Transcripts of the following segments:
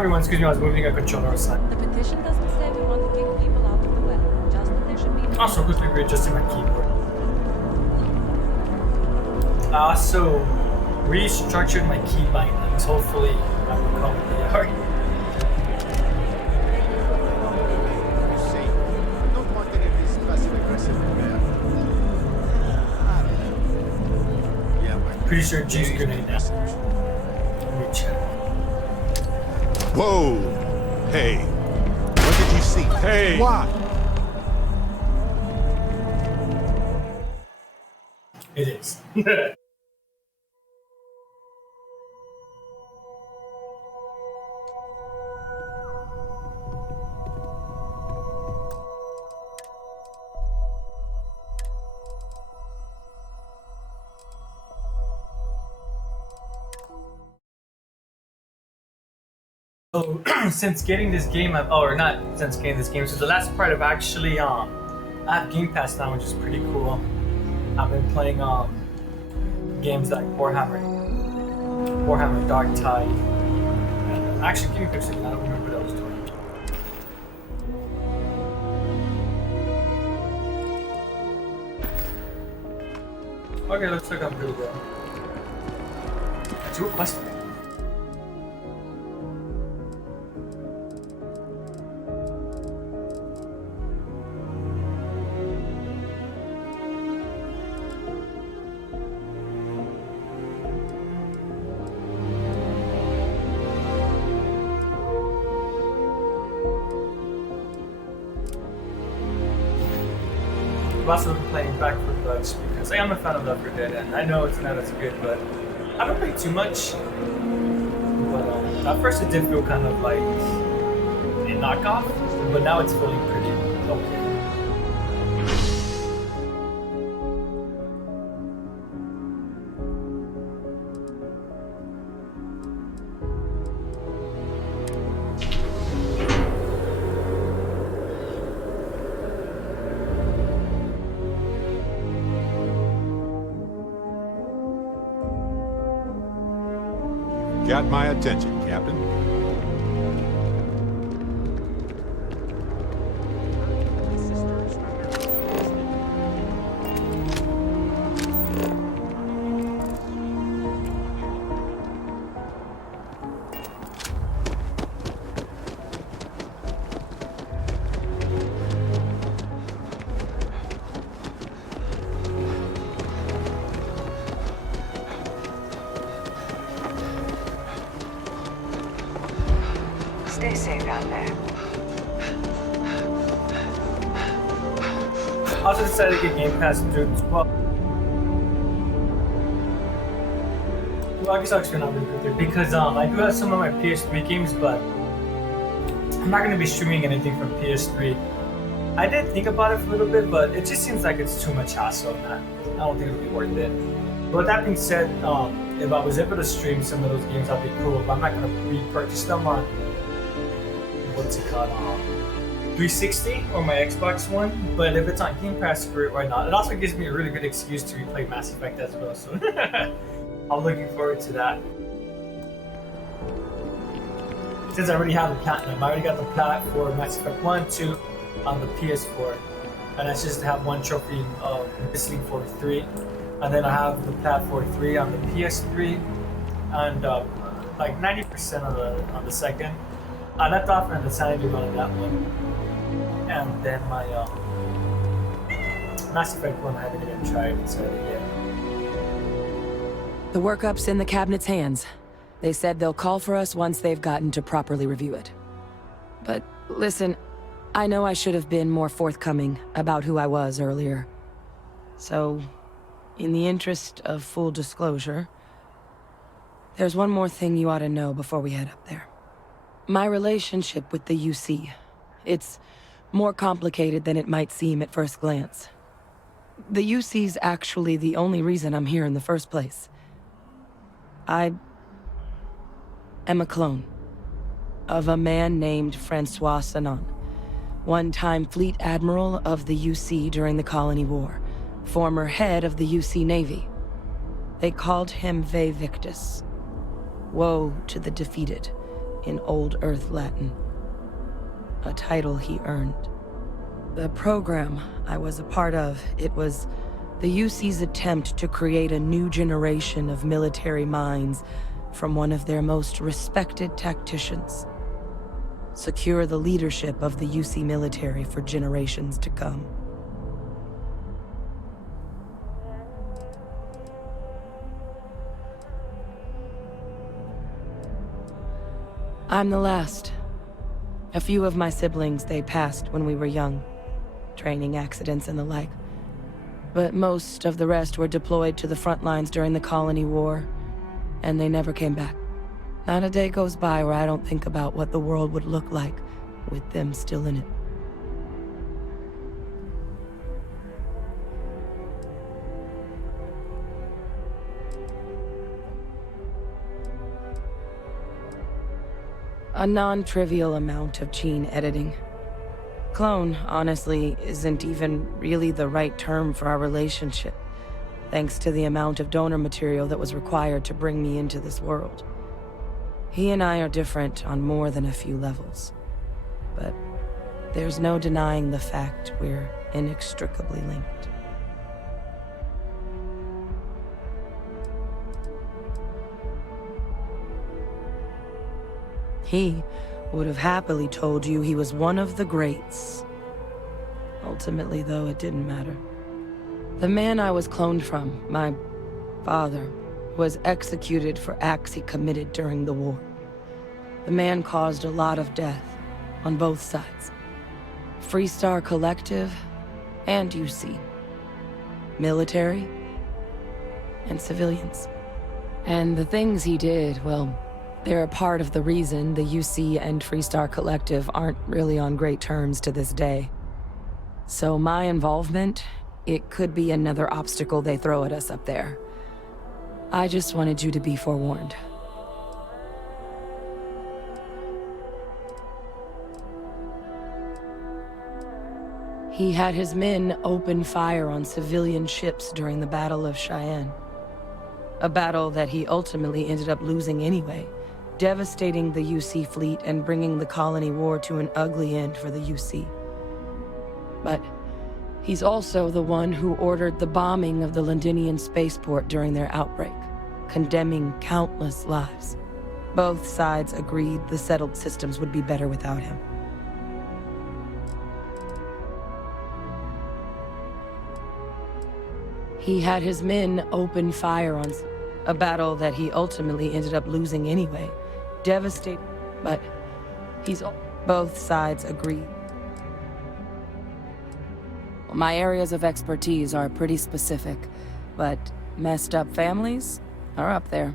Everyone, excuse me, I was moving a controller aside. The petition doesn't say we want to kick people out of the well, just that there should be... Also, quickly readjusting my keyboard. So restructured my key bindings. Hopefully, I will call it the art. Pretty sure G's grenade now. Let me check. Whoa! Hey! What did you see? Hey! Why? It is. So since getting this game, or not since getting this game, so the last part I've actually I have Game Pass now, which is pretty cool. I've been playing games like Warhammer Dark Tide. And actually, give me a quick second. I don't remember what I was doing. Okay, looks like I'm pretty good. It's your question. I've also been playing Back 4 Blood because I am a fan of Left 4 Dead, and I know it's not as good, but I haven't played too much. But at first it did feel kind of like a knockoff, but now it's feeling pretty okay. Got my attention, Captain. Stay safe out there. I also decided to get Game Pass through as well. Well, I guess I'll explain how to do it because I do have some of my PS3 games, but I'm not going to be streaming anything from PS3. I did think about it for a little bit, but it just seems like it's too much hassle, man. I don't think it'll be worth it. But with that being said, if I was able to stream some of those games, that'd be cool. But I'm not going to repurchase them on what's it called, 360 or my Xbox One. But if it's on Game Pass, for it, why not? It also gives me a really good excuse to replay Mass Effect as well. So I'm looking forward to that. Since I already have the platinum, I already got the plat for Mass Effect 1, 2 on the PS4, and I just have one trophy missing for 3, and then I have the plat for 3 on the PS3, and like 90% on the second. I left off on the sanity run on that one, and then my Mass Effect 1 I haven't even tried inside it yet. The workup's in the cabinet's hands. They said they'll call for us once they've gotten to properly review it. But listen, I know I should have been more forthcoming about who I was earlier. So, in the interest of full disclosure, there's one more thing you ought to know before we head up there. My relationship with the UC. It's more complicated than it might seem at first glance. The UC's actually the only reason I'm here in the first place. I am a clone of a man named Francois Sanon, one-time fleet admiral of the UC during the Colony War, former head of the UC Navy. They called him Ve Victus. Woe to the defeated, in Old Earth Latin, a title he earned. The program I was a part of, it was the UC's attempt to create a new generation of military minds from one of their most respected tacticians. Secure the leadership of the UC military for generations to come. I'm the last. A few of my siblings, they passed when we were young. Training accidents and the like. But most of the rest were deployed to the front lines during the Colony War, and they never came back. Not a day goes by where I don't think about what the world would look like with them still in it. A non-trivial amount of gene editing. Clone, honestly, isn't even really the right term for our relationship, thanks to the amount of donor material that was required to bring me into this world. He and I are different on more than a few levels, but there's no denying the fact we're inextricably linked. He would have happily told you he was one of the greats. Ultimately, though, it didn't matter. The man I was cloned from, my father, was executed for acts he committed during the war. The man caused a lot of death, on both sides. Freestar Collective and UC. Military and civilians. And the things he did, well, they're a part of the reason the UC and Freestar Collective aren't really on great terms to this day. So my involvement, it could be another obstacle they throw at us up there. I just wanted you to be forewarned. He had his men open fire on civilian ships during the Battle of Cheyenne. A battle that he ultimately ended up losing anyway, devastating the UC fleet and bringing the Colony War to an ugly end for the UC. But he's also the one who ordered the bombing of the Londinian spaceport during their outbreak, condemning countless lives. Both sides agreed the settled systems would be better without him. He had his men open fire on a battle that he ultimately ended up losing anyway, devastating, but both sides agreed. My areas of expertise are pretty specific, but messed up families are up there.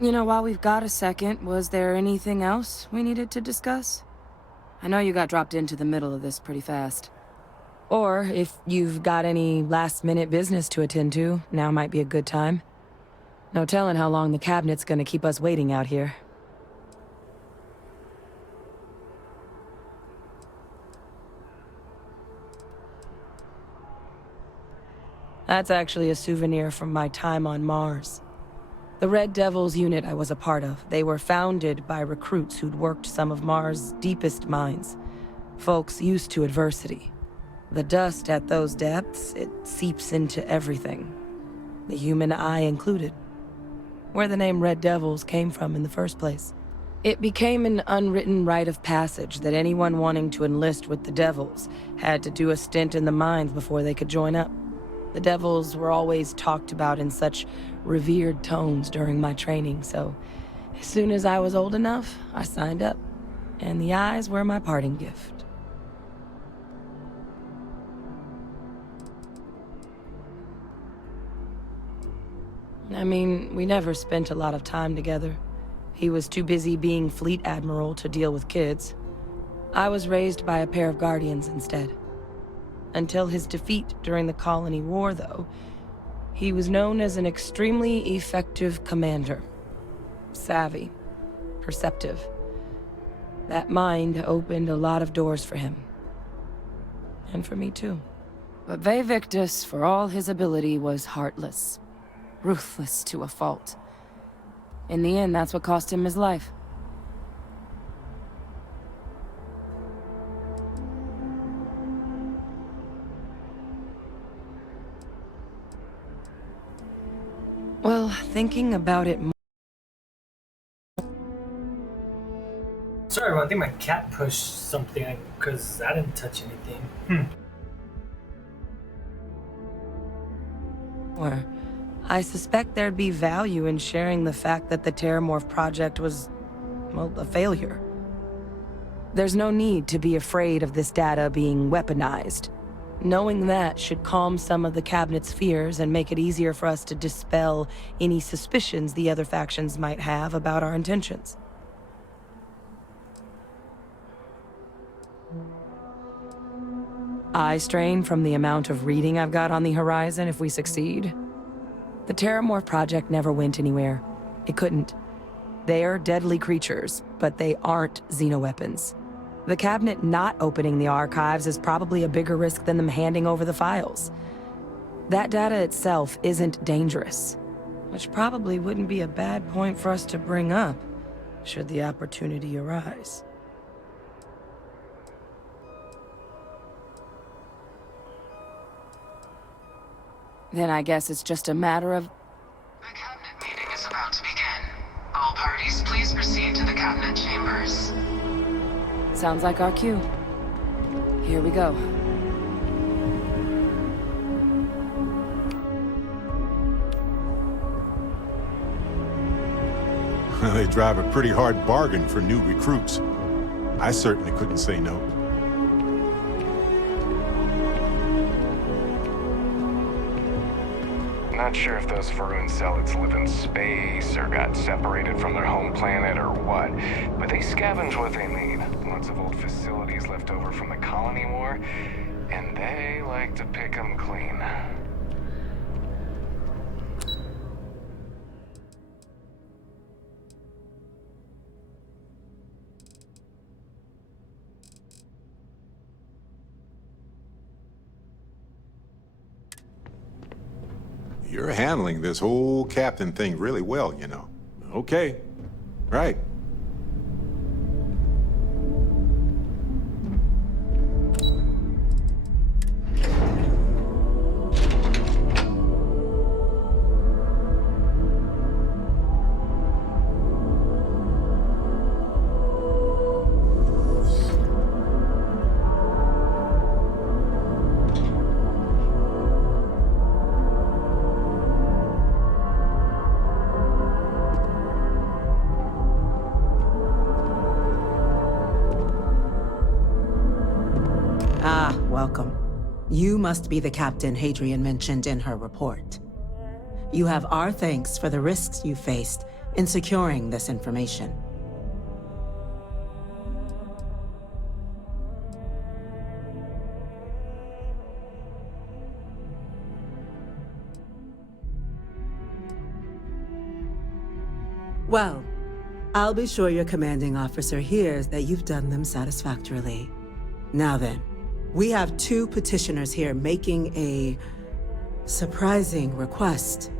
You know, while we've got a second, was there anything else we needed to discuss? I know you got dropped into the middle of this pretty fast. Or if you've got any last-minute business to attend to, now might be a good time. No telling how long the cabinet's gonna keep us waiting out here. That's actually a souvenir from my time on Mars. The Red Devils unit I was a part of, they were founded by recruits who'd worked some of Mars' deepest mines. Folks used to adversity. The dust at those depths, it seeps into everything. The human eye included. Where the name Red Devils came from in the first place. It became an unwritten rite of passage that anyone wanting to enlist with the Devils had to do a stint in the mines before they could join up. The Devils were always talked about in such revered tones during my training, so as soon as I was old enough, I signed up. And the eyes were my parting gift. I mean, we never spent a lot of time together. He was too busy being Fleet Admiral to deal with kids. I was raised by a pair of guardians instead. Until his defeat during the Colony War, though, he was known as an extremely effective commander. Savvy, perceptive. That mind opened a lot of doors for him. And for me, too. But Ve Victus, for all his ability, was heartless. Ruthless to a fault. In the end, that's what cost him his life. Well, thinking about it more. Sorry, I think my cat pushed something because I didn't touch anything. I suspect there'd be value in sharing the fact that the Terrormorph project was, well, a failure. There's no need to be afraid of this data being weaponized. Knowing that should calm some of the Cabinet's fears and make it easier for us to dispel any suspicions the other factions might have about our intentions. Eye strain from the amount of reading I've got on the horizon if we succeed. The Terrormorph project never went anywhere. It couldn't. They're deadly creatures, but they aren't xenoweapons. The Cabinet not opening the archives is probably a bigger risk than them handing over the files. That data itself isn't dangerous, which probably wouldn't be a bad point for us to bring up, should the opportunity arise. Then I guess it's just a matter of... The Cabinet meeting is about to begin. All parties, please proceed to the Cabinet chambers. Sounds like our cue. Here we go. They drive a pretty hard bargain for new recruits. I certainly couldn't say no. Not sure if those Varun zealots live in space or got separated from their home planet or what, but they scavenge what they need. Lots of old facilities left over from the colony war, and they like to pick them clean. You're handling this whole captain thing really well, you know. Okay. Right. Welcome. You must be the captain Hadrian mentioned in her report. You have our thanks for the risks you faced in securing this information. Well, I'll be sure your commanding officer hears that you've done them satisfactorily. Now then, we have two petitioners here making a surprising request.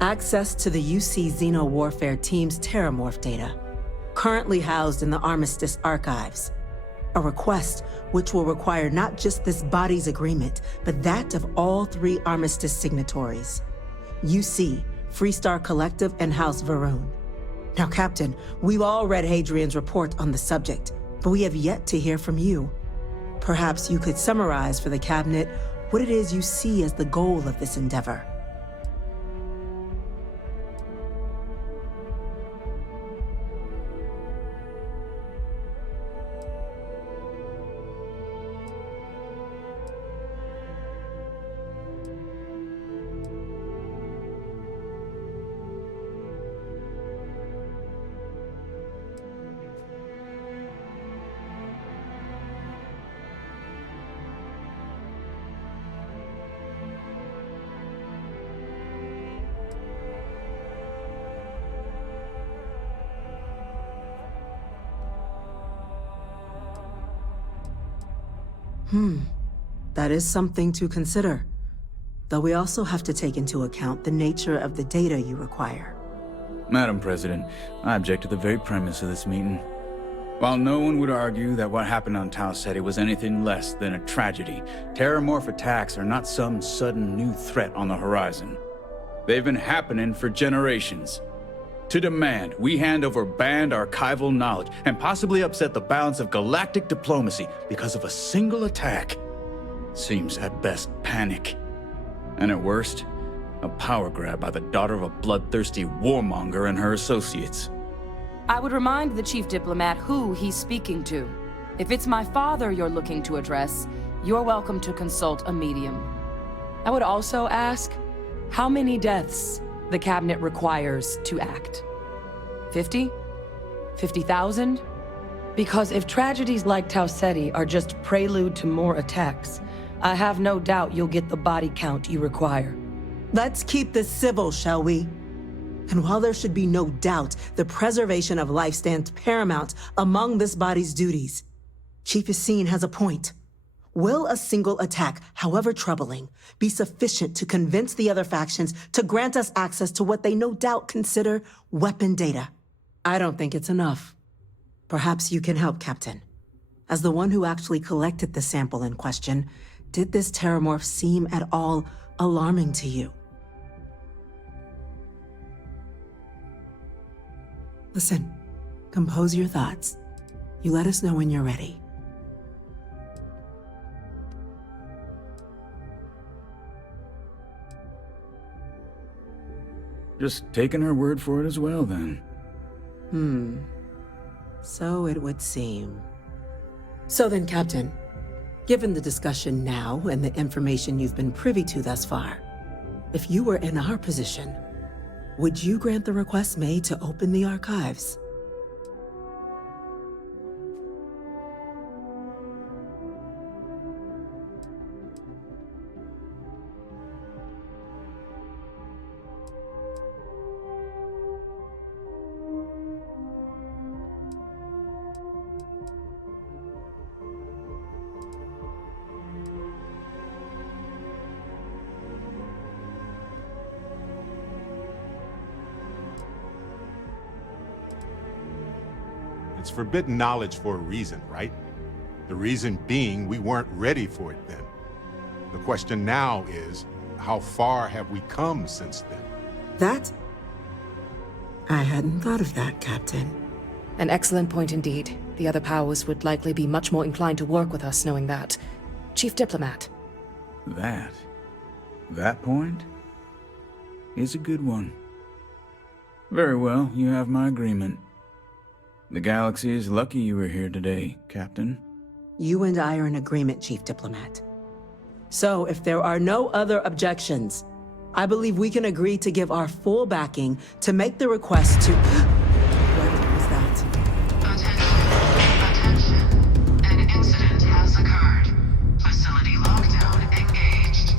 Access to the UC Xeno Warfare Team's Terrormorph data, currently housed in the Armistice archives. A request which will require not just this body's agreement, but that of all three Armistice signatories. UC, Freestar Collective, and House Varun. Now, Captain, we've all read Hadrian's report on the subject, but we have yet to hear from you. Perhaps you could summarize for the Cabinet what it is you see as the goal of this endeavor. That is something to consider. Though we also have to take into account the nature of the data you require. Madam President, I object to the very premise of this meeting. While no one would argue that what happened on Tau Ceti was anything less than a tragedy, Terrormorph attacks are not some sudden new threat on the horizon. They've been happening for generations. To demand we hand over banned archival knowledge and possibly upset the balance of galactic diplomacy because of a single attack seems at best panic. And at worst, a power grab by the daughter of a bloodthirsty warmonger and her associates. I would remind the chief diplomat who he's speaking to. If it's my father you're looking to address, you're welcome to consult a medium. I would also ask how many deaths the cabinet requires to act. 50? 50,000? Because if tragedies like Tau Ceti are just prelude to more attacks, I have no doubt you'll get the body count you require. Let's keep this civil, shall we? And while there should be no doubt the preservation of life stands paramount among this body's duties, Chief Yassine has a point. Will a single attack, however troubling, be sufficient to convince the other factions to grant us access to what they no doubt consider weapon data? I don't think it's enough. Perhaps you can help, Captain. As the one who actually collected the sample in question, did this Terrormorph seem at all alarming to you? Listen, compose your thoughts. You let us know when you're ready. Just taking her word for it as well, then. So it would seem. So then, Captain, given the discussion now and the information you've been privy to thus far, if you were in our position, would you grant the request made to open the archives? It's forbidden knowledge for a reason, right? The reason being we weren't ready for it then. The question now is, how far have we come since then? I hadn't thought of that, Captain. An excellent point indeed. The other powers would likely be much more inclined to work with us knowing that. Chief Diplomat. That point is a good one. Very well, you have my agreement. The galaxy is lucky you were here today, Captain. You and I are in agreement, Chief Diplomat. So, if there are no other objections, I believe we can agree to give our full backing to make the request to... What was that? Attention. An incident has occurred. Facility lockdown engaged.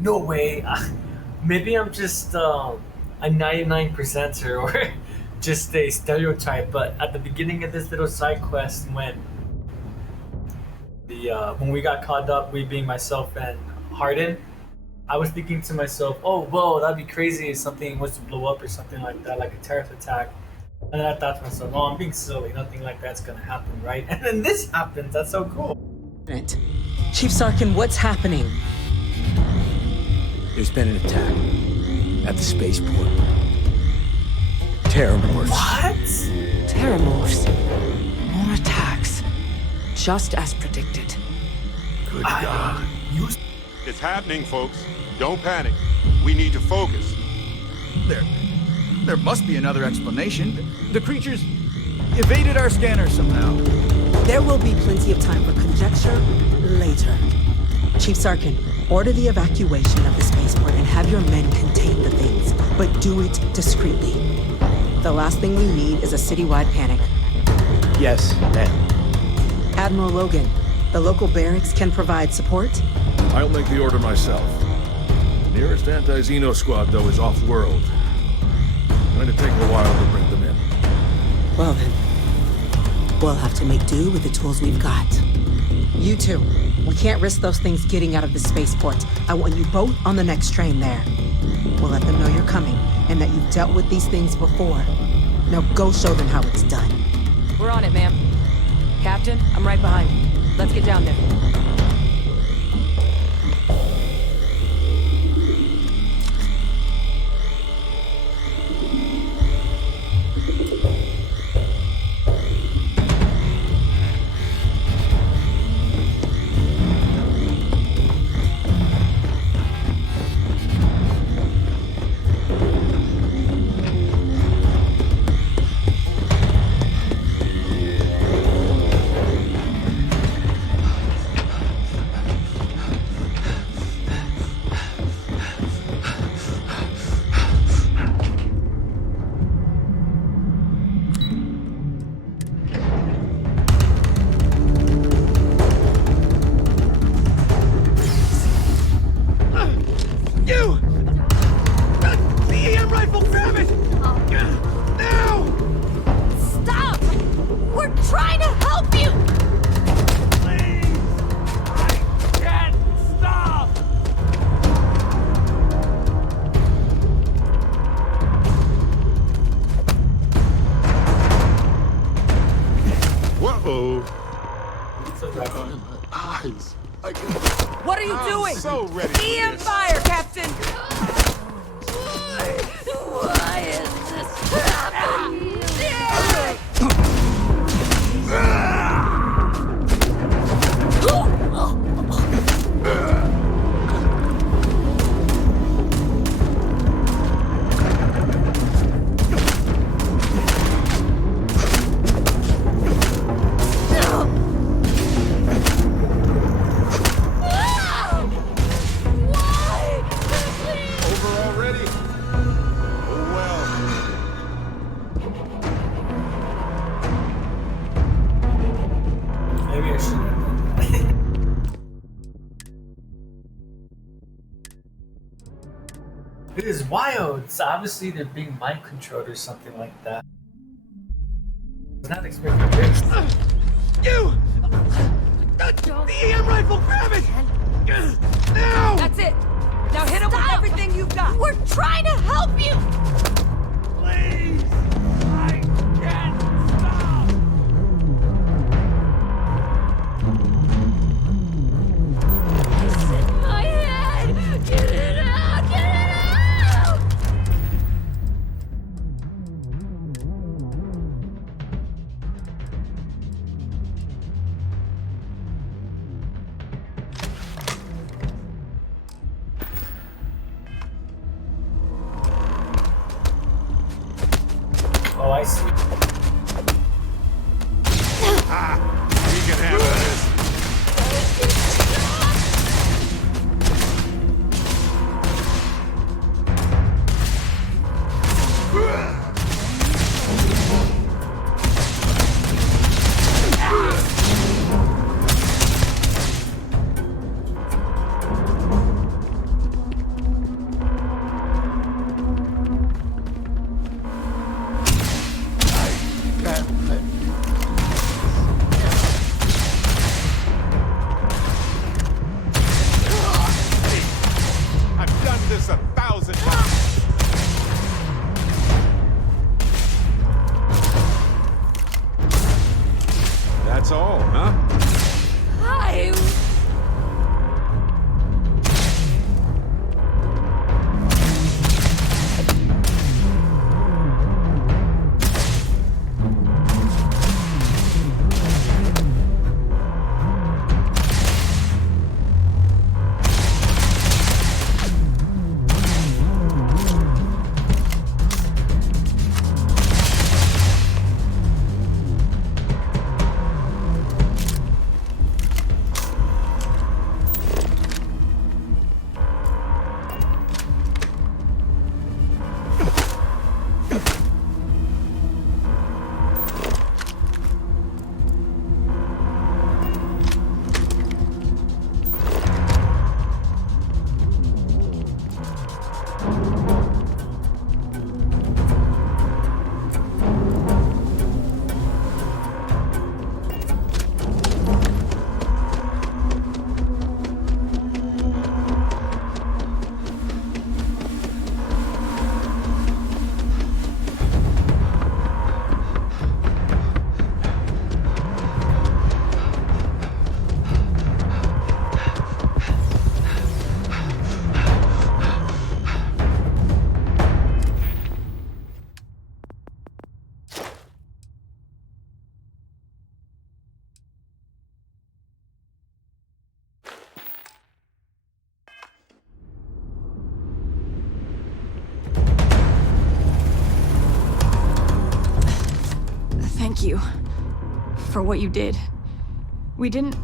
No way. Maybe I'm just a 99%er or just a stereotype, but at the beginning of this little side quest when we got caught up, we being myself and Hardin, I was thinking to myself, oh, whoa, that'd be crazy if something was to blow up or something like that, like a terrorist attack. And then I thought to myself, oh, I'm being silly, nothing like that's gonna happen, right? And then this happens, that's so cool. Chief Sarkin, what's happening? There's been an attack at the spaceport. Terrormorphs. What? Terrormorphs. More attacks. Just as predicted. Good God. It's happening, folks. Don't panic. We need to focus. There must be another explanation. The creatures evaded our scanner somehow. There will be plenty of time for conjecture later. Chief Sarkin, order the evacuation of the spaceport and have your men contain the things, but do it discreetly. The last thing we need is a citywide panic. Yes, ma'am. Admiral Logan, the local barracks can provide support? I'll make the order myself. The nearest anti-Xeno squad, though, is off-world. Going to take a while to bring them in. Well then, we'll have to make do with the tools we've got. You two, we can't risk those things getting out of the spaceport. I want you both on the next train there. We'll let them know you're coming and that you've dealt with these things before. Now go show them how it's done. We're on it, ma'am. Captain, I'm right behind you. Let's get down there. You! The EM rifle, grab it! Now! Stop! We're trying to help you! Please! I can't stop! Whoa! Eyes. What are you doing? So ready for EM this. fire, Captain! Why is this happening? Over already? Oh, well. Maybe I should. It is wild. It's obviously they're being mind controlled or something like that. I was not expecting this. You! The EM rifle, grab it! Now! That's it! Now hit him with everything you've got! We're trying to help you! Please! I can't stop! It's in my head! Get it out! Get it out! Oh, I see. We can handle this. I've done this 1,000 times. That's all, huh? I... Thank you for what you did. We didn't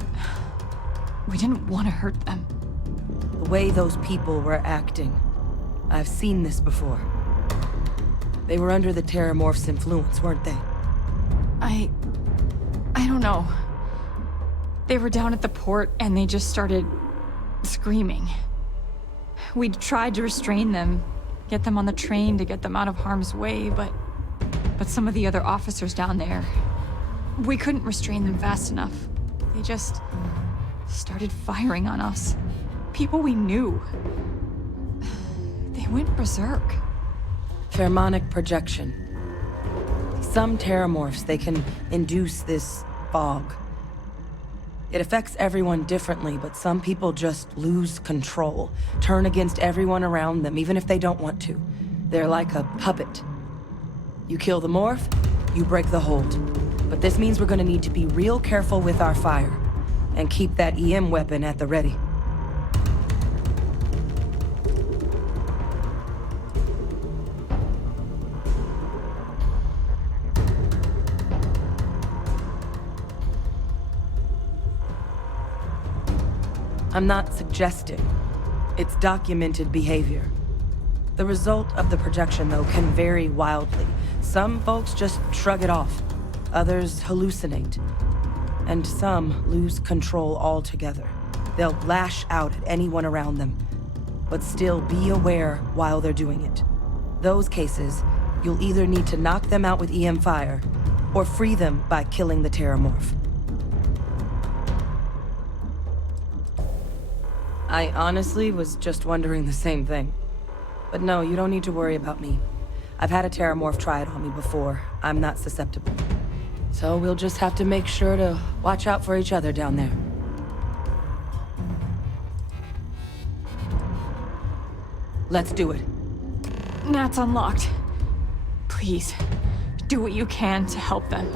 want to hurt them. The way those people were acting. I've seen this before. They were under the Terrormorph's influence, weren't they? I don't know. They were down at the port and they just started screaming. We'd tried to restrain them, get them on the train to get them out of harm's way, but some of the other officers down there, we couldn't restrain them fast enough. They just started firing on us. People we knew. They went berserk. Pheromonic projection. Some terrormorphs, they can induce this fog. It affects everyone differently, but some people just lose control, turn against everyone around them, even if they don't want to. They're like a puppet. You kill the morph, you break the hold. But this means we're gonna need to be real careful with our fire, and keep that EM weapon at the ready. I'm not suggesting. It's documented behavior. The result of the projection, though, can vary wildly. Some folks just shrug it off. Others hallucinate. And some lose control altogether. They'll lash out at anyone around them, but still be aware while they're doing it. Those cases, you'll either need to knock them out with EM fire, or free them by killing the Terrormorph. I honestly was just wondering the same thing. But no, you don't need to worry about me. I've had a Terrormorph try it on me before. I'm not susceptible. So we'll just have to make sure to watch out for each other down there. Let's do it. Nat's unlocked. Please, do what you can to help them.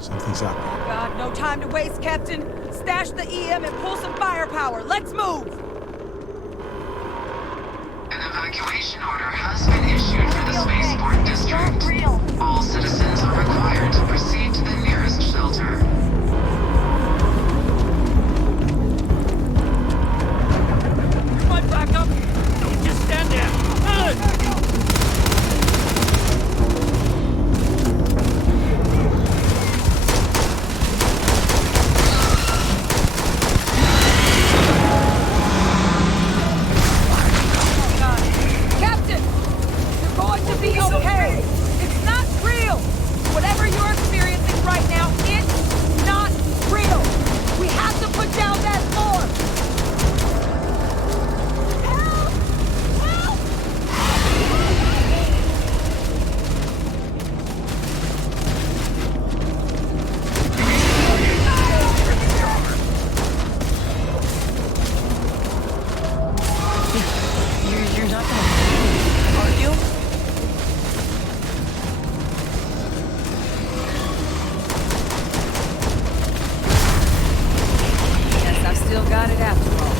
Something's up. Oh God, no time to waste, Captain. Stash the EM and pull some firepower. Let's move! An evacuation order has been issued for the spaceport district. All citizens are required to proceed to the nearest shelter. Come on, back up! Don't just stand there! Captain! You're going to be okay! It's not real! Whatever you're experiencing right now, it's not real! We have to put down that orb! Help! Help! You're not gonna argue? Yes, I've still got it after all.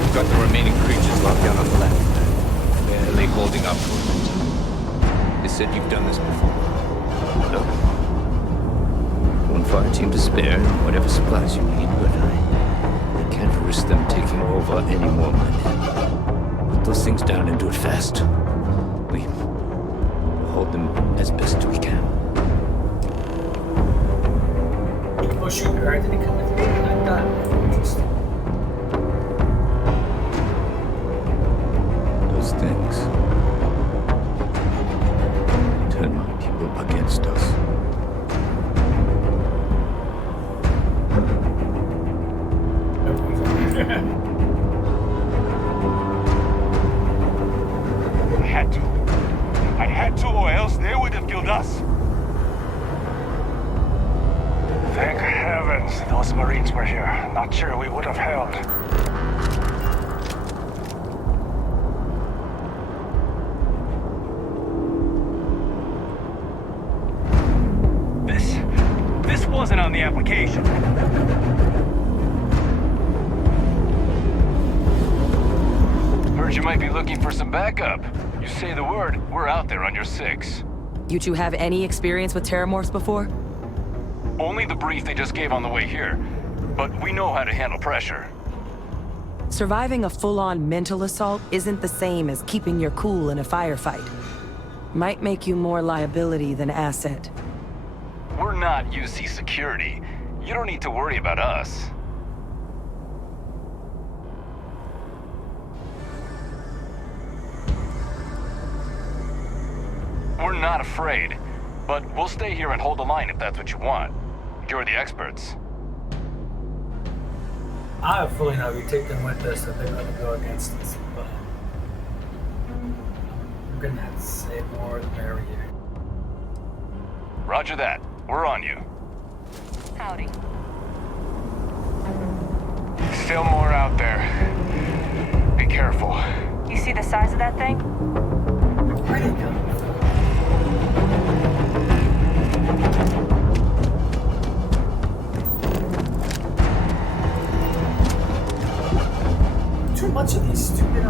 We've got the remaining creatures locked down on the left. Barely holding up for it. They said you've done this before. No. One fire team to spare, whatever supplies you need, but I can't risk them taking over any more of my men. Put those things down and do it fast. We hold them as best we can. Oh shoot, Earth didn't come with me. I thought. Interesting. Those things turn my people against us. I had to, or else they would have killed us. Thank Civilians, those Marines were here. Not sure we would have held. This wasn't on the application. Heard you might be looking for some backup. You say the word, we're out there on your 6. You two have any experience with Terrormorphs before? Only the brief they just gave on the way here. But we know how to handle pressure. Surviving a full-on mental assault isn't the same as keeping your cool in a firefight. Might make you more liability than asset. We're not UC security. You don't need to worry about us. We're not afraid, but we'll stay here and hold the line if that's what you want. You're the experts. I have a feeling that we take them with us, that they're going to go against us, but I'm going to say more the merrier. Roger that. We're on you. Howdy. Still more out there. Be careful. You see the size of that thing? Where'd it go? Too much of these stupid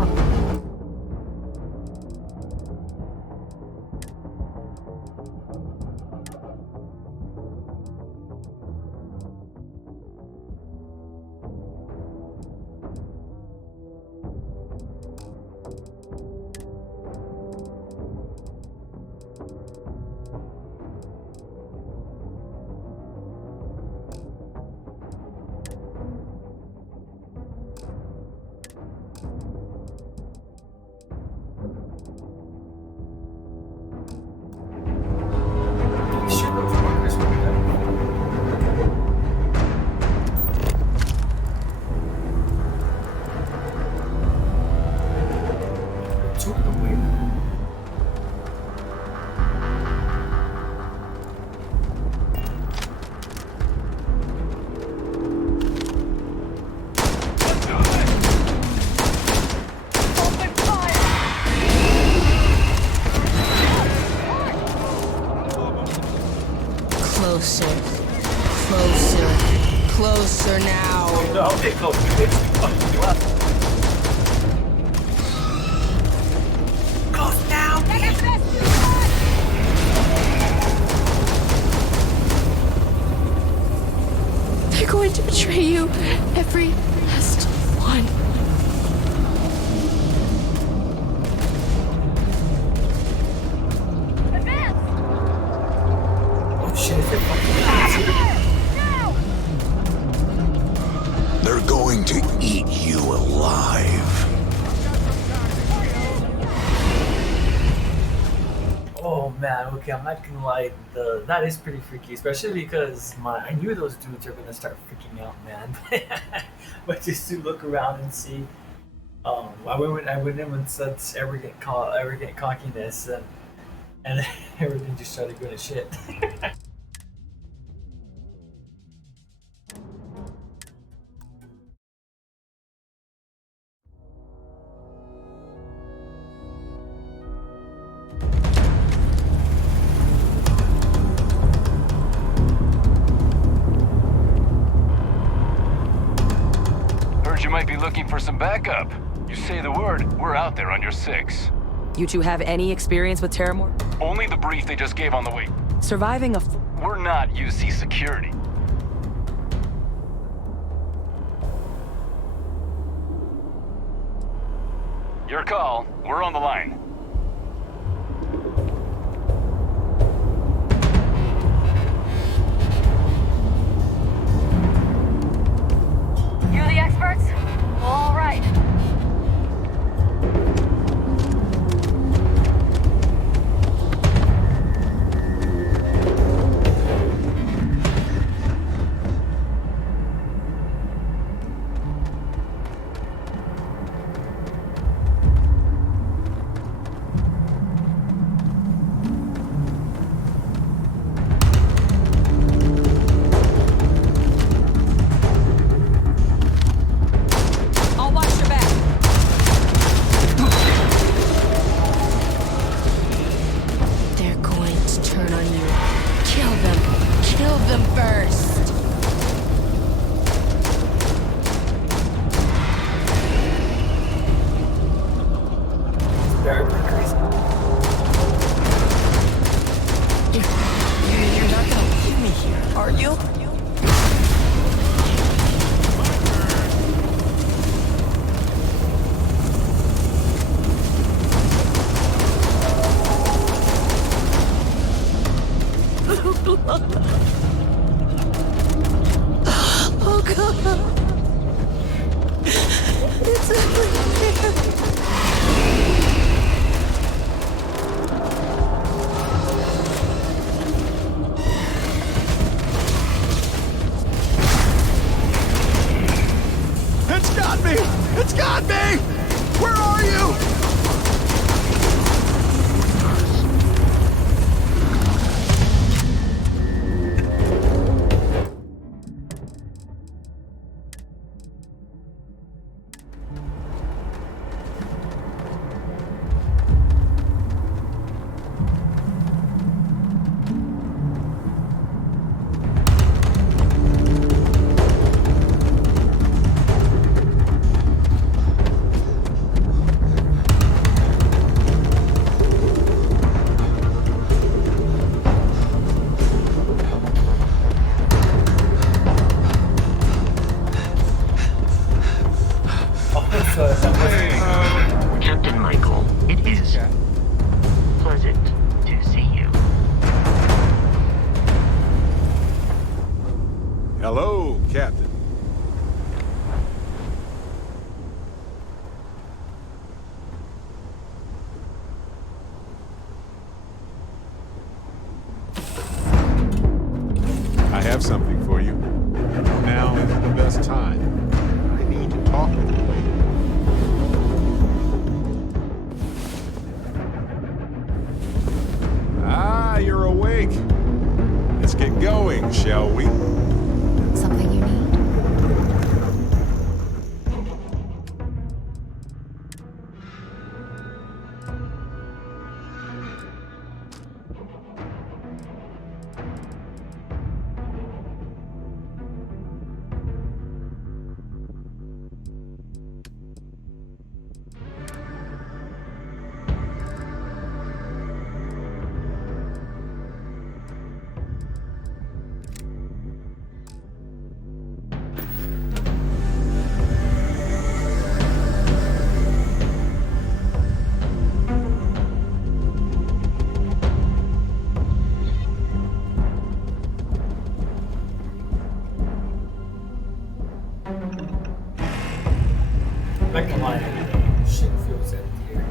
Closer now. No, I'll get close to this. Close now! They're going to betray you, every last one. Advance! Oh shit, is it fucking They're going to eat you alive. Oh man, okay, I'm not gonna lie, that is pretty freaky, especially because I knew those dudes are gonna start freaking out, man. But just to look around and see, I went in with such arrogant cockiness, and everything just started going to shit. You might be looking for some backup. You say the word, we're out there on your 6. You two have any experience with Terrormorph? Only the brief they just gave on the way. Surviving a We're not UC security. Your call. We're on the line. You're the experts? All right. me! It's got me! Where are you? Captain Michael, it is pleasant to see you. Hello, Captain. I have something for you. Now is the best time. I need to talk with you. Ah, you're awake. Let's get going, shall we? Something you need? Not gonna lie, shit feels empty here.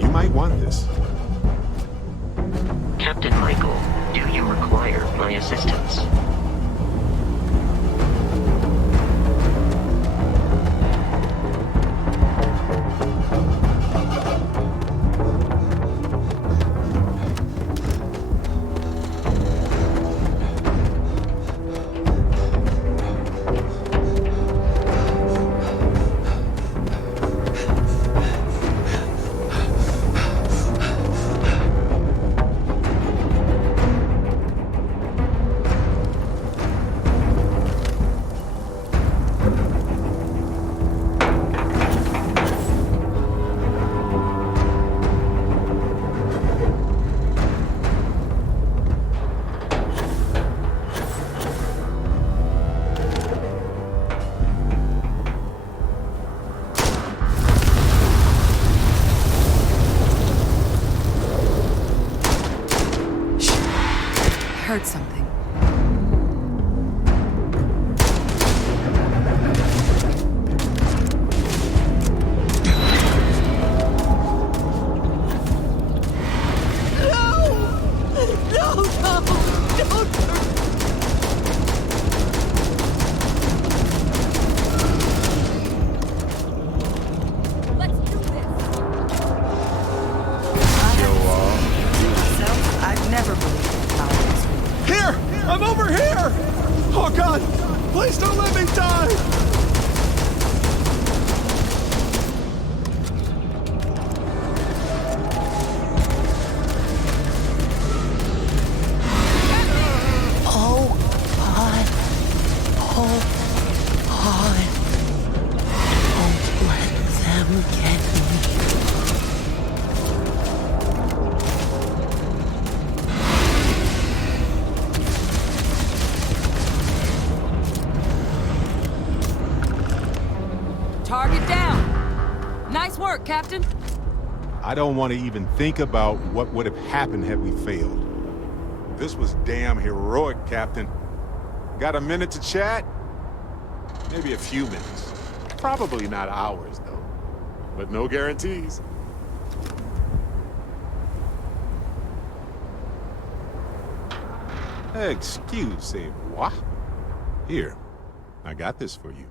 You might want this. Captain Michael, do you require my assistance? Heard something. I'd never believed that power was real. Here! I'm over here! Oh God! Please don't let me die! Hold on. Hold on. Don't let them get me. Target down. Nice work, Captain. I don't want to even think about what would have happened had we failed. This was damn heroic, Captain. Got a minute to chat? Maybe a few minutes. Probably not hours, though. But no guarantees. Excusez-moi. Here, I got this for you.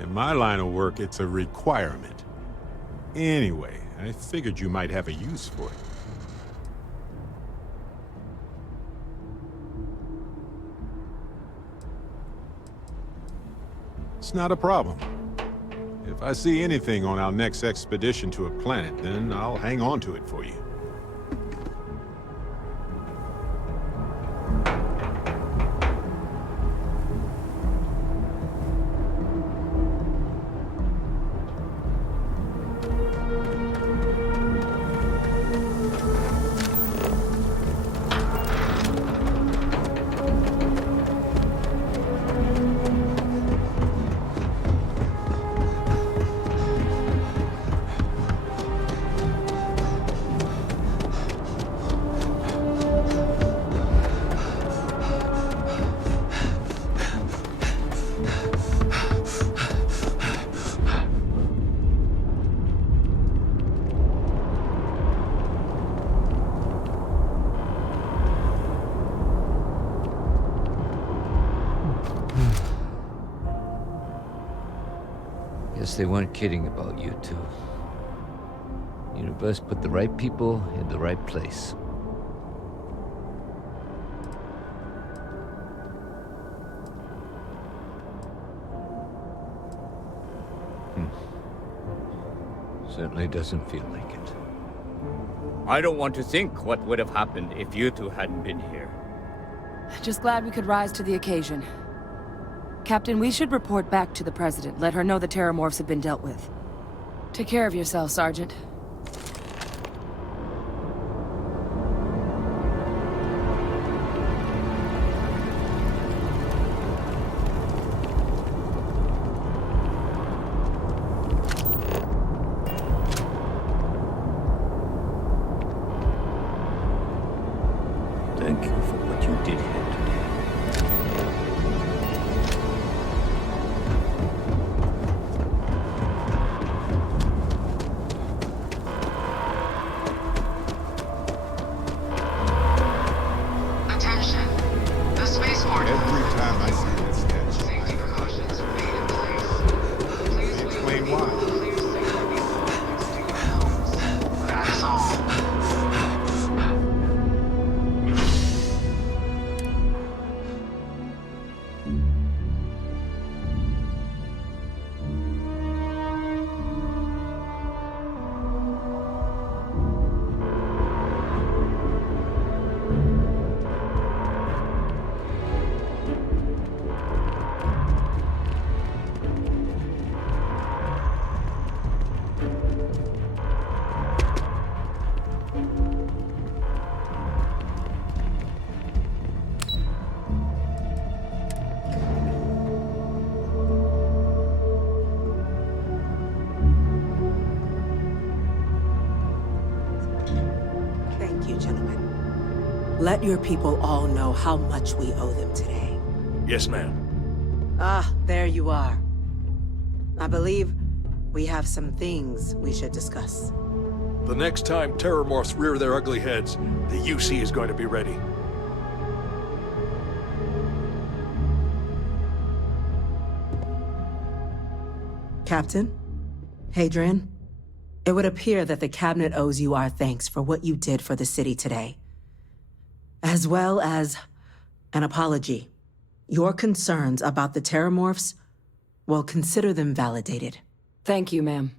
In my line of work, it's a requirement. Anyway, I figured you might have a use for it. It's not a problem. If I see anything on our next expedition to a planet, then I'll hang on to it for you. Guess they weren't kidding about you two. Universe put the right people in the right place. Certainly doesn't feel like it. I don't want to think what would have happened if you two hadn't been here. Just glad we could rise to the occasion. Captain, we should report back to the President. Let her know the Terrormorphs have been dealt with. Take care of yourself, Sergeant. Thank you for what you did here today. Attention. The spaceport. Every time I see that statue, Safety precautions remain in place. Please explain why. That is all. Thank you, gentlemen. Let your people all know how much we owe them today. Yes, ma'am. Ah, there you are. I believe we have some things we should discuss. The next time Terrormorphs rear their ugly heads, the UC is going to be ready. Captain? Hadrian? It would appear that the Cabinet owes you our thanks for what you did for the city today. As well as an apology. Your concerns about the Terrormorphs, well, consider them validated. Thank you, ma'am.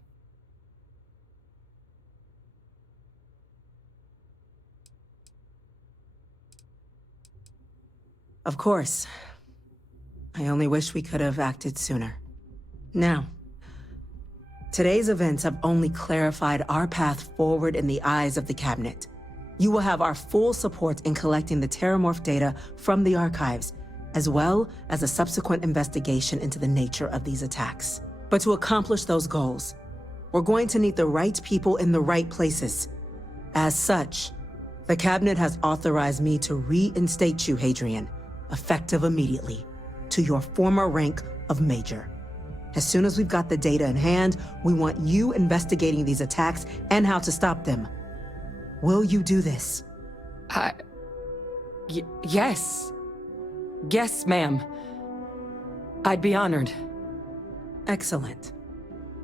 Of course. I only wish we could have acted sooner. Now, today's events have only clarified our path forward in the eyes of the Cabinet. You will have our full support in collecting the Terrormorph data from the archives, as well as a subsequent investigation into the nature of these attacks. But to accomplish those goals, we're going to need the right people in the right places. As such, the Cabinet has authorized me to reinstate you, Hadrian, effective immediately, to your former rank of Major. As soon as we've got the data in hand, we want you investigating these attacks and how to stop them. Will you do this? Yes. Yes, ma'am. I'd be honored. Excellent.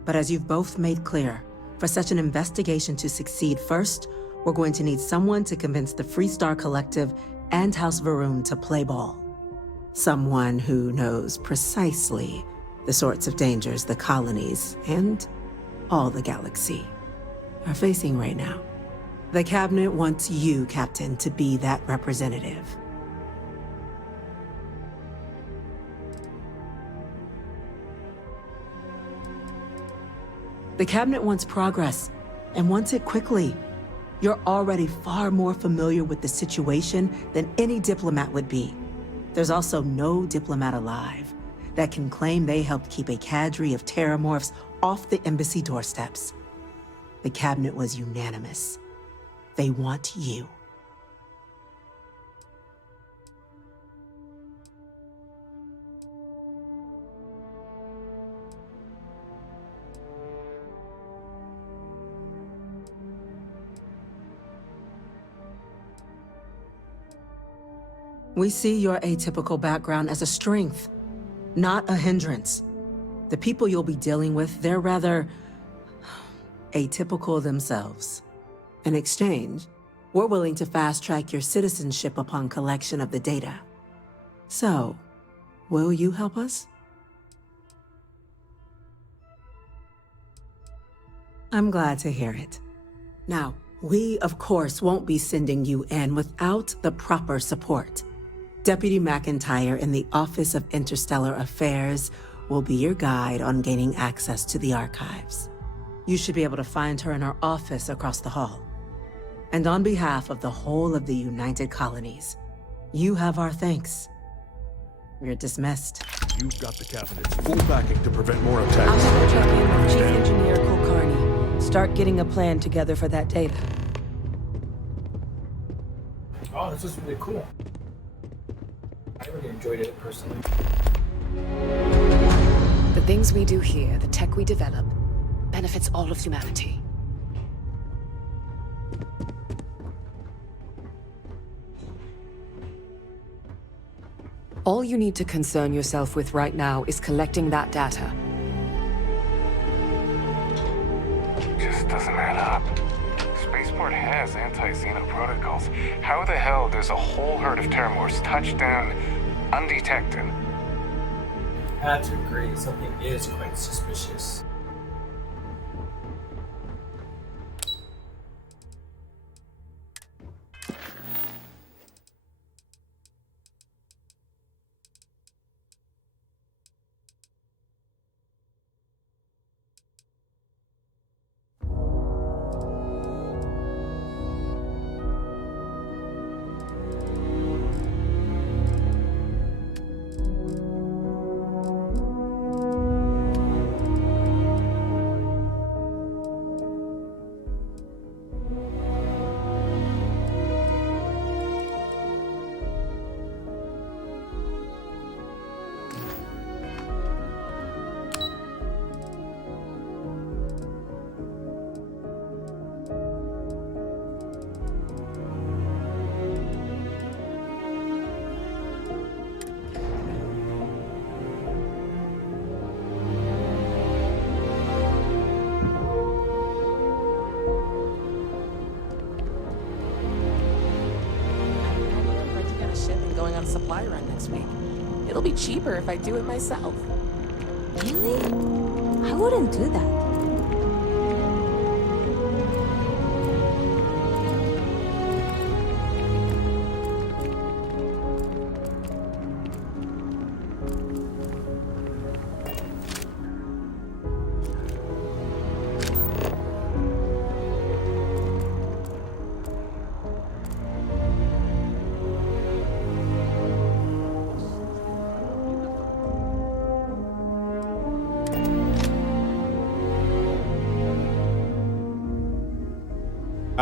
But as you've both made clear, for such an investigation to succeed first, we're going to need someone to convince the Freestar Collective and House Varun to play ball. Someone who knows precisely the sorts of dangers the colonies and all the galaxy are facing right now. The Cabinet wants you, Captain, to be that representative. The Cabinet wants progress, and wants it quickly. You're already far more familiar with the situation than any diplomat would be. There's also no diplomat alive that can claim they helped keep a cadre of Terrormorphs off the embassy doorsteps. The Cabinet was unanimous. They want you. We see your atypical background as a strength, not a hindrance. The people you'll be dealing with, they're rather atypical themselves. In exchange, we're willing to fast-track your citizenship upon collection of the data. So, will you help us? I'm glad to hear it. Now, we, of course, won't be sending you in without the proper support. Deputy McIntyre in the Office of Interstellar Affairs will be your guide on gaining access to the archives. You should be able to find her in her office across the hall. And on behalf of the whole of the United Colonies, you have our thanks. You're dismissed. You've got the Cabinet's full backing to prevent more I'm attacks. gonna check in with Chief Engineer Kulkarni. Start getting a plan together for that data. Oh, this is really cool. I really enjoyed it personally. The things we do here, the tech we develop, benefits all of humanity. All you need to concern yourself with right now is collecting that data. Just doesn't add up. Spaceport has anti-Xeno protocols. How the hell does a whole herd of Terrormorphs touch down undetected? I have to agree, something is quite suspicious. Going on a supply run next week. It'll be cheaper if I do it myself. Really? I wouldn't do that.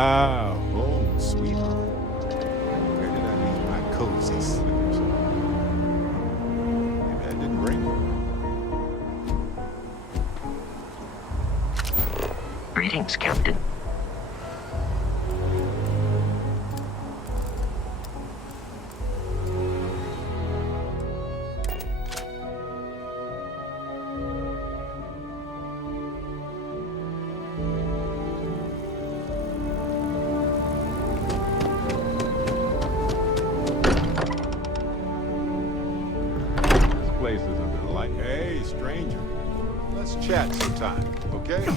Ah, home sweet home. Where did I leave my cozy slippers? Maybe I didn't bring them. Greetings, Captain. This place is a delight. Hey, stranger. Let's chat sometime, okay?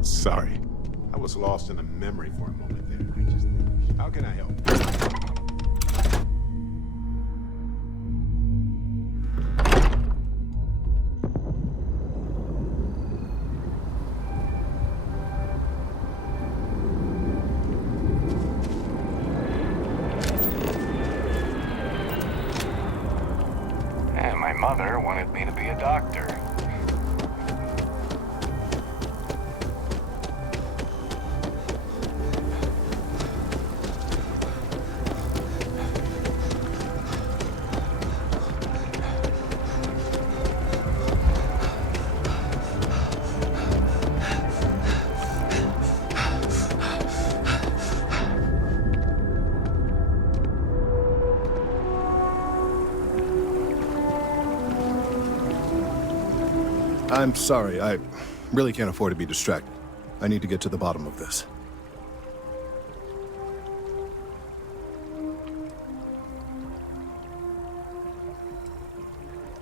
Sorry. I was lost in a memory for a moment there. How can I help? And my mother wanted me to be a doctor. I'm sorry, I really can't afford to be distracted. I need to get to the bottom of this.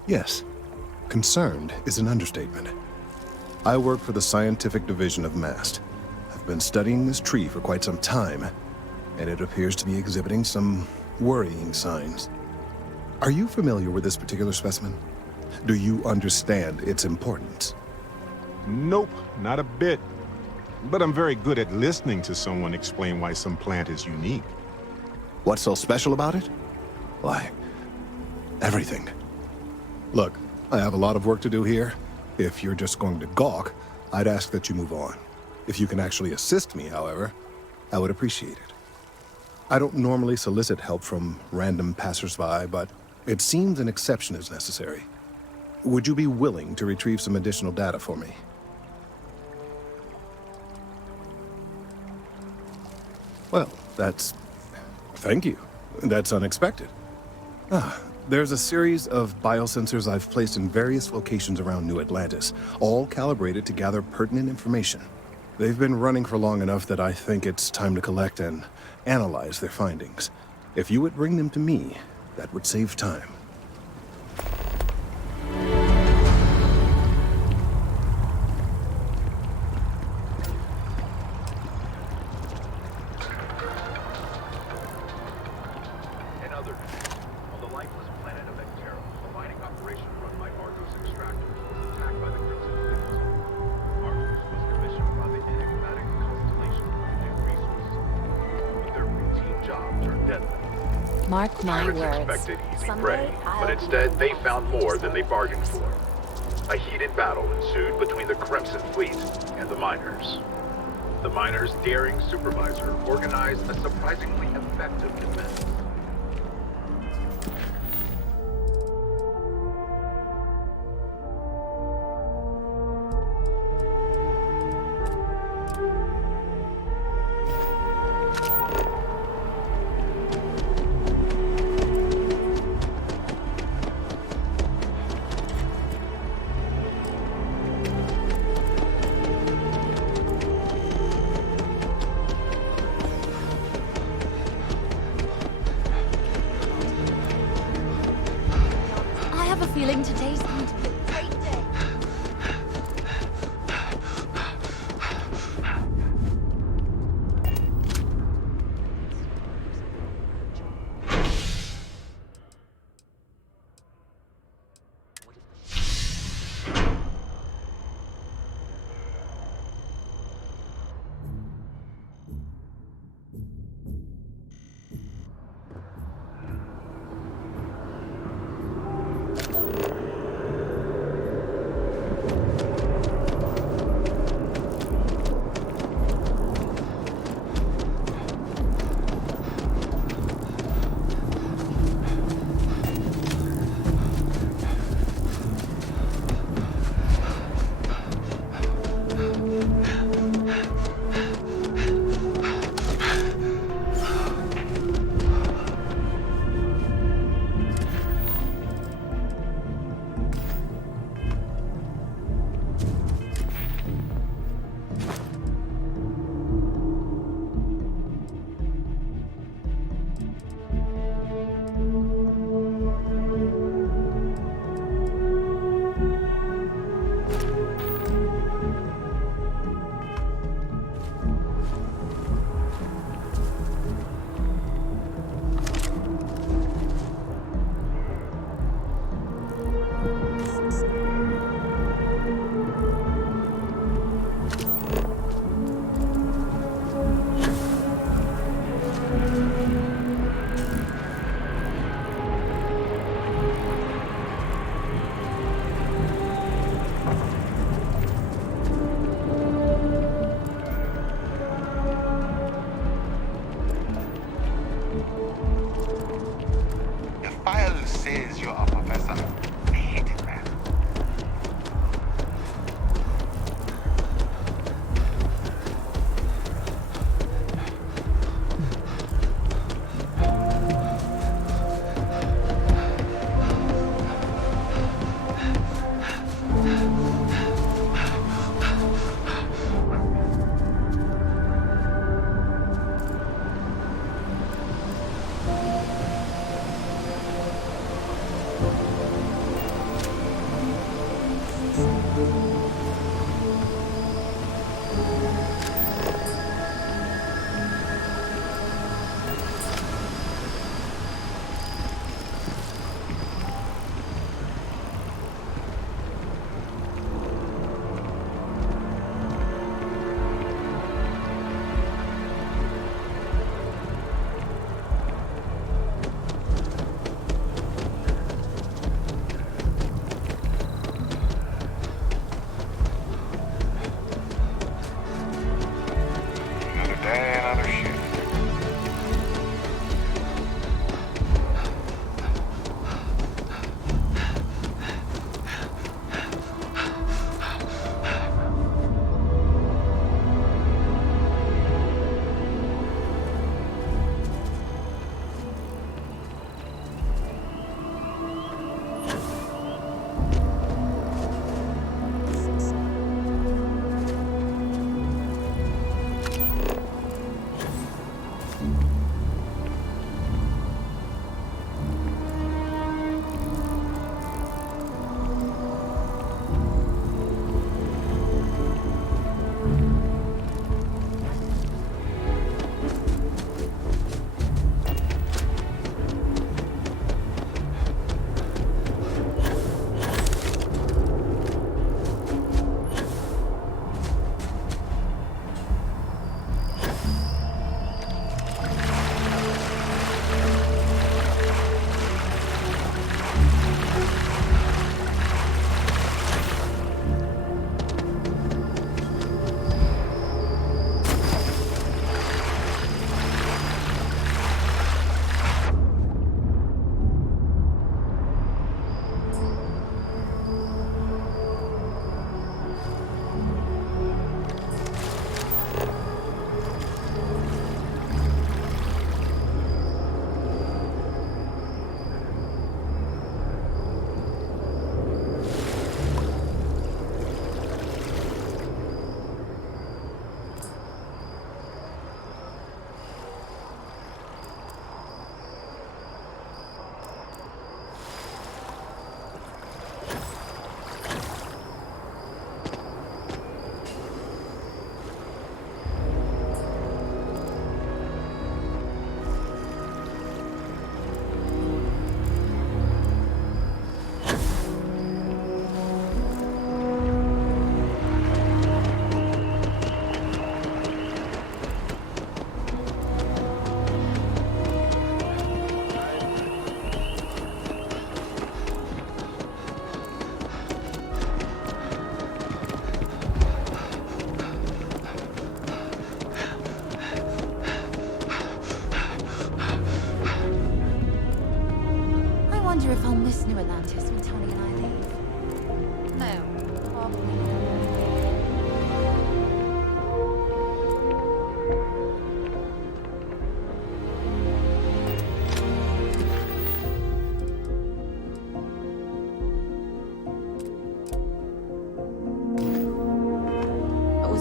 Yes, concerned is an understatement. I work for the scientific division of MAST. I've been studying this tree for quite some time, and it appears to be exhibiting some worrying signs. Are you familiar with this particular specimen? Do you understand its importance? Nope, not a bit. But I'm very good at listening to someone explain why some plant is unique. What's so special about it? Why, everything. Look, I have a lot of work to do here. If you're just going to gawk, I'd ask that you move on. If you can actually assist me, however, I would appreciate it. I don't normally solicit help from random passersby, but it seems an exception is necessary. Would you be willing to retrieve some additional data for me? Well, thank you. That's unexpected. There's a series of biosensors I've placed in various locations around New Atlantis, all calibrated to gather pertinent information. They've been running for long enough that I think it's time to collect and analyze their findings. If you would bring them to me, that would save time. Mark my Pirates words. expected easy Someday prey, but instead they found more than they bargained for. A heated battle ensued between the Crimson Fleet and the miners. The miners' daring supervisor organized a surprisingly effective defense.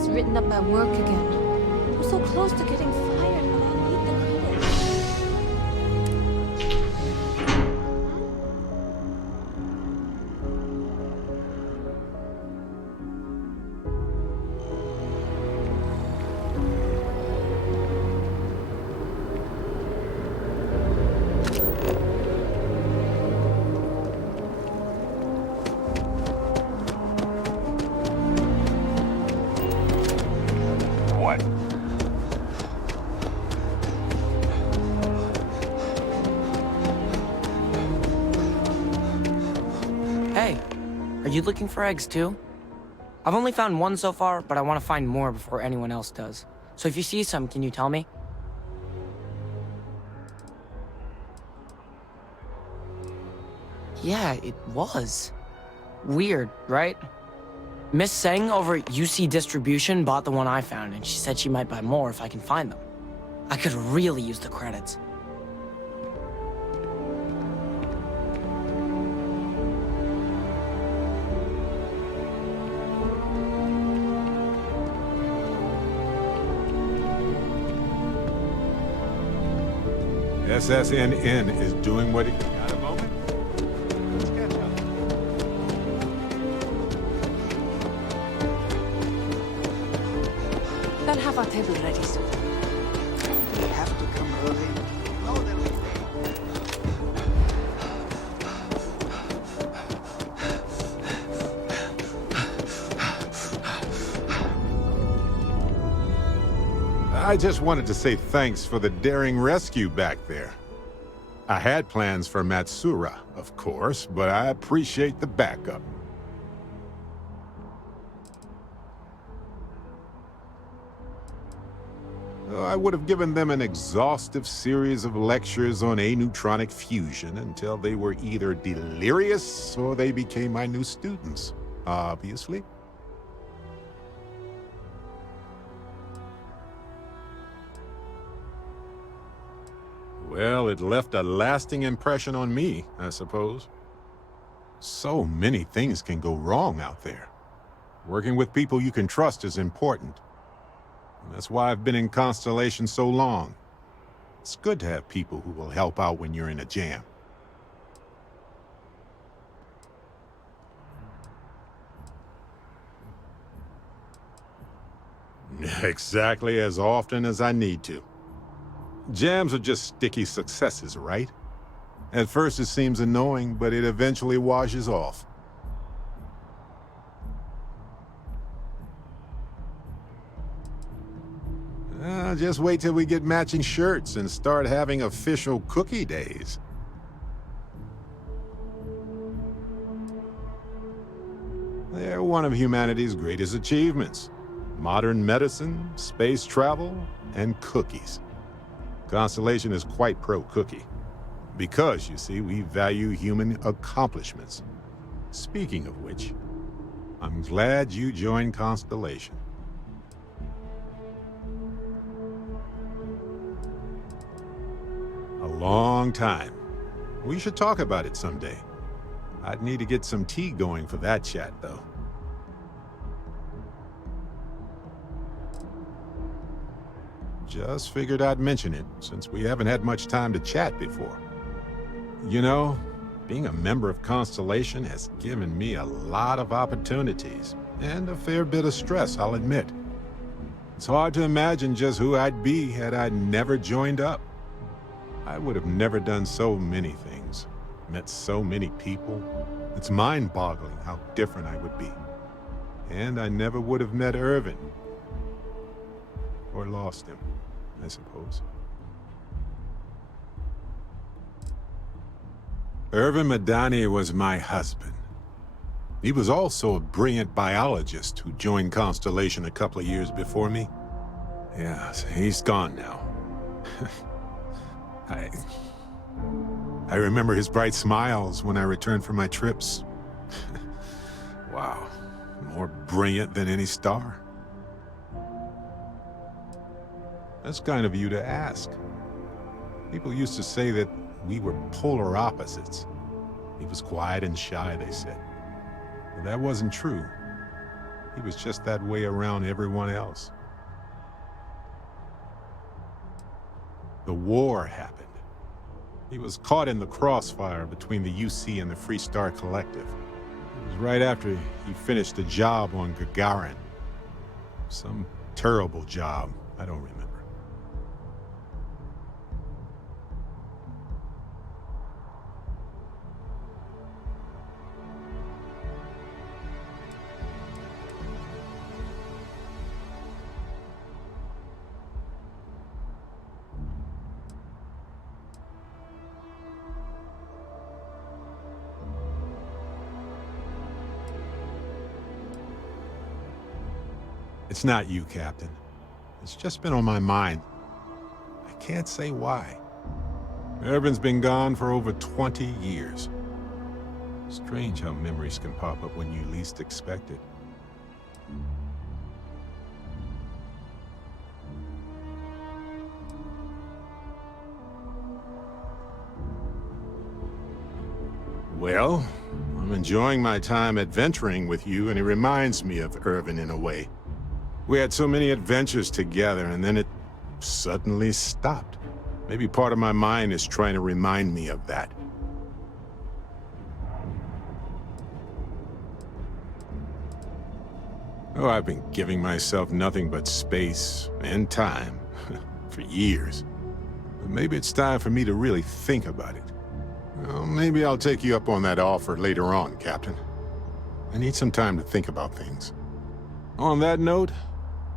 was written up at work again. I'm so close to getting fired, but I need the credit. What? Hey, are you looking for eggs too? I've only found one so far, but I want to find more before anyone else does. So if you see some, can you tell me? Yeah, it was. Weird, right? Miss Seng over at UC Distribution bought the one I found, and she said she might buy more if I can find them. I could really use the credits. SSNN is doing what it... Got a moment? Let's catch up. Then have our table ready soon. We have to come early. No, they'll be late. I just wanted to say thanks for the daring rescue back there. I had plans for Matsura, of course, but I appreciate the backup. I would have given them an exhaustive series of lectures on aneutronic fusion until they were either delirious or they became my new students, obviously. Well, it left a lasting impression on me, I suppose. So many things can go wrong out there. Working with people you can trust is important. And that's why I've been in Constellation so long. It's good to have people who will help out when you're in a jam. Exactly as often as I need to. Jams are just sticky successes, right? At first it seems annoying, but it eventually washes off. Just wait till we get matching shirts and start having official cookie days. They're one of humanity's greatest achievements. Modern medicine, space travel, and cookies. Constellation is quite pro-cookie. Because, you see, we value human accomplishments. Speaking of which, I'm glad you joined Constellation. A long time. We should talk about it someday. I'd need to get some tea going for that chat, though. Just figured I'd mention it, since we haven't had much time to chat before. You know, being a member of Constellation has given me a lot of opportunities, and a fair bit of stress, I'll admit. It's hard to imagine just who I'd be had I never joined up. I would have never done so many things, met so many people. It's mind-boggling how different I would be. And I never would have met Irvin. Or lost him, I suppose. Irvin Madani was my husband. He was also a brilliant biologist who joined Constellation a couple of years before me. Yes, he's gone now. I remember his bright smiles when I returned from my trips. Wow, more brilliant than any star. That's kind of you to ask. People used to say that we were polar opposites. He was quiet and shy, they said. But that wasn't true. He was just that way around everyone else. The war happened. He was caught in the crossfire between the UC and the Freestar Collective. It was right after he finished a job on Gagarin. Some terrible job, I don't remember. It's not you, Captain. It's just been on my mind. I can't say why. Irvin's been gone for over 20 years. Strange how memories can pop up when you least expect it. Well, I'm enjoying my time adventuring with you, and it reminds me of Irvin in a way. We had so many adventures together, and then it suddenly stopped. Maybe part of my mind is trying to remind me of that. Oh, I've been giving myself nothing but space and time for years. But maybe it's time for me to really think about it. Well, maybe I'll take you up on that offer later on, Captain. I need some time to think about things. On that note,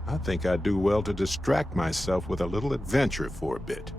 I think I'd do well to distract myself with a little adventure for a bit.